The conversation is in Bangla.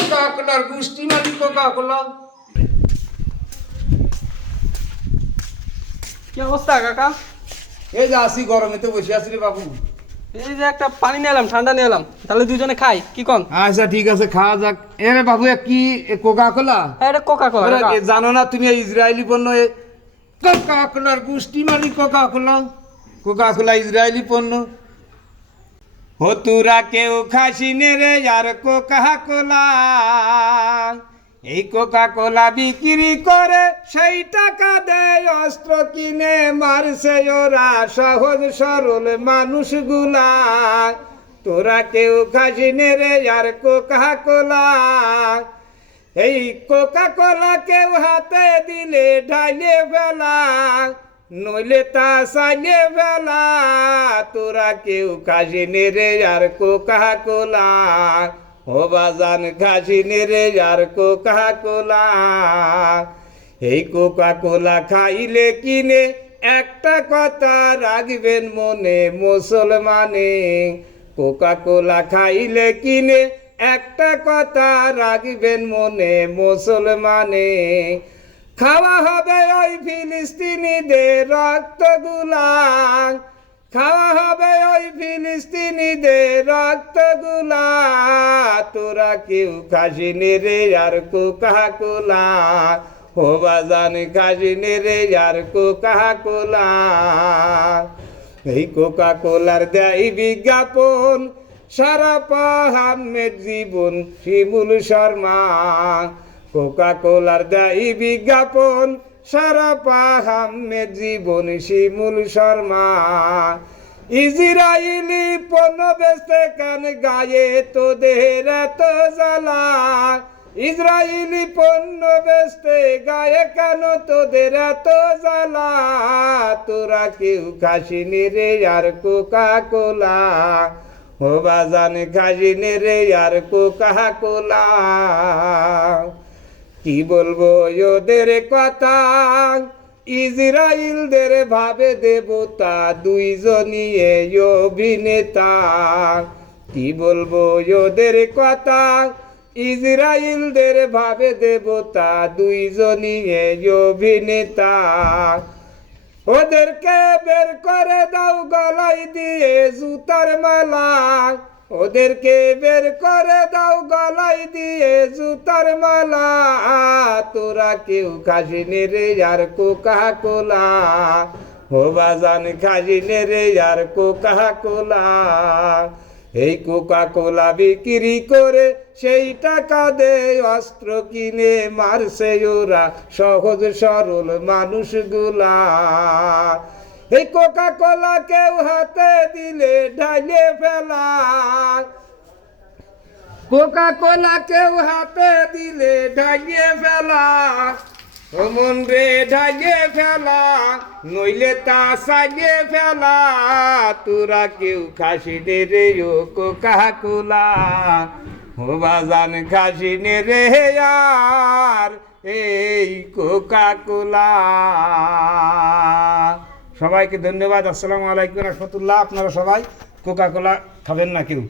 কোকা কোলার গুষ্টি মালি কি অবস্থা কাকা? এই যে আসি গরমেতে বসে আছি রে বাবু এই যে একটা পানি নিয়ে এলাম ঠান্ডা নিয়ে এলাম। তাহলে দুজনে খাই কি কন? আচ্ছা ঠিক আছে খাওয়া যাক। এ রে বাবু এ কি কোকা কোলা হ্যাঁ এটা কোকা। কোলা জানো না তুমি ইসরায়েলি পণ্য কোকা কোলার গুষ্টি মালি Coca Cola Coca Cola Israeli পণ্য। হো তুরা কেউ খাসি রে, আর কোকা কোলা এই কোকা কোলা বিক্রি করে সেই টাকা দেয়, অস্ত্র কিনে মারছে ওরা সহজ সরল মানুষগুলা। তোরা কেউ খাসি রে, আর কোকা কোলা এই কোকা কোলা কেউ হাতে দিলে ঢাইলে ফেলা নইলে তা সাইলে ফেলা তোরা কেউ কাশি রে আর কোকা কোলা ও বাজান খাসি রে আর কোকা কোলা এই কোকা কোলা খাইলে কিনে একটা কথা রাখবেন মনে মুসলমানে। কোকা কোলা খাইলে কিনে একটা কথা রাখবেন মনে মুসলমানে। খাওয়া হবে ওই ফিলিস্তিনিদের রক্তগুলা খাওয়া হবে ওই ফিলিস্তিনিদের রক্তগুলা তোরা কেউ খাসিনি রে আর কোকা কোলা ও বাজান, খাসিনি রে আর কোকা কোলা এই কোকা কোলার দেয় বিজ্ঞাপন, সারা পাহামের জীবন শিমুল শর্মা। কোকা কোলার দেয় বিজ্ঞাপন, সারা পাহামের জীবন শিমুল শর্মা। ইসরায়েলি পণ্য বেচতে কান গায়ে তোদের এত জ্বালা। ইসরায়েলি পণ্য বেচতে গায়ে কেন তোদের এত জ্বালা। তোরা কেউ খাসিনি রে আর কোকা কোলা ও বাজান, খাসিনি রে আর কোকা কোলা কি বলব ওদের কথা? ইসরায়েলদের ভাবে দেবতা দুইজনই এই অভিনেতা। কি বলব ওদের কথা? ইসরায়েলদের ভাবে দেবতা দুইজনই এই অভিনেতা। ওদেরকে বের করে দাও গলাই দিয়ে জুতার মালা। ওদেরকে বের করে দাও গলাই দিয়ে জুতার মালা। তোরা কেউ খাসিনি রে আর কোকা কোলা ও বাজান, খাসিনি রে আর কোকা কোলা এই কোকা কোলা বিক্রি করে সেই টাকা দে অস্ত্র কিনে মারছে ওরা সহজ সরল মানুষগুলা। এই কোকা কোলা কেউ হাতে দিলে ঢাইলে ফেলা কোকা কোলা কেউ হাতে দিলে ঢাইয়ে ফেলা মন রে ঢাইয়ে ফেলা নইলে তা সাইয়ে ফেলা তোরা কেউ খাসি নে রে ও কোকা কোলা ও বাজান খাসি নে রে আর এই কোকা কোলা সবাইকে ধন্যবাদ। আসসালামু আলাইকুম রহমতুল্লাহ। আপনারা সবাই কোকা কোলা খাবেন না কেউ?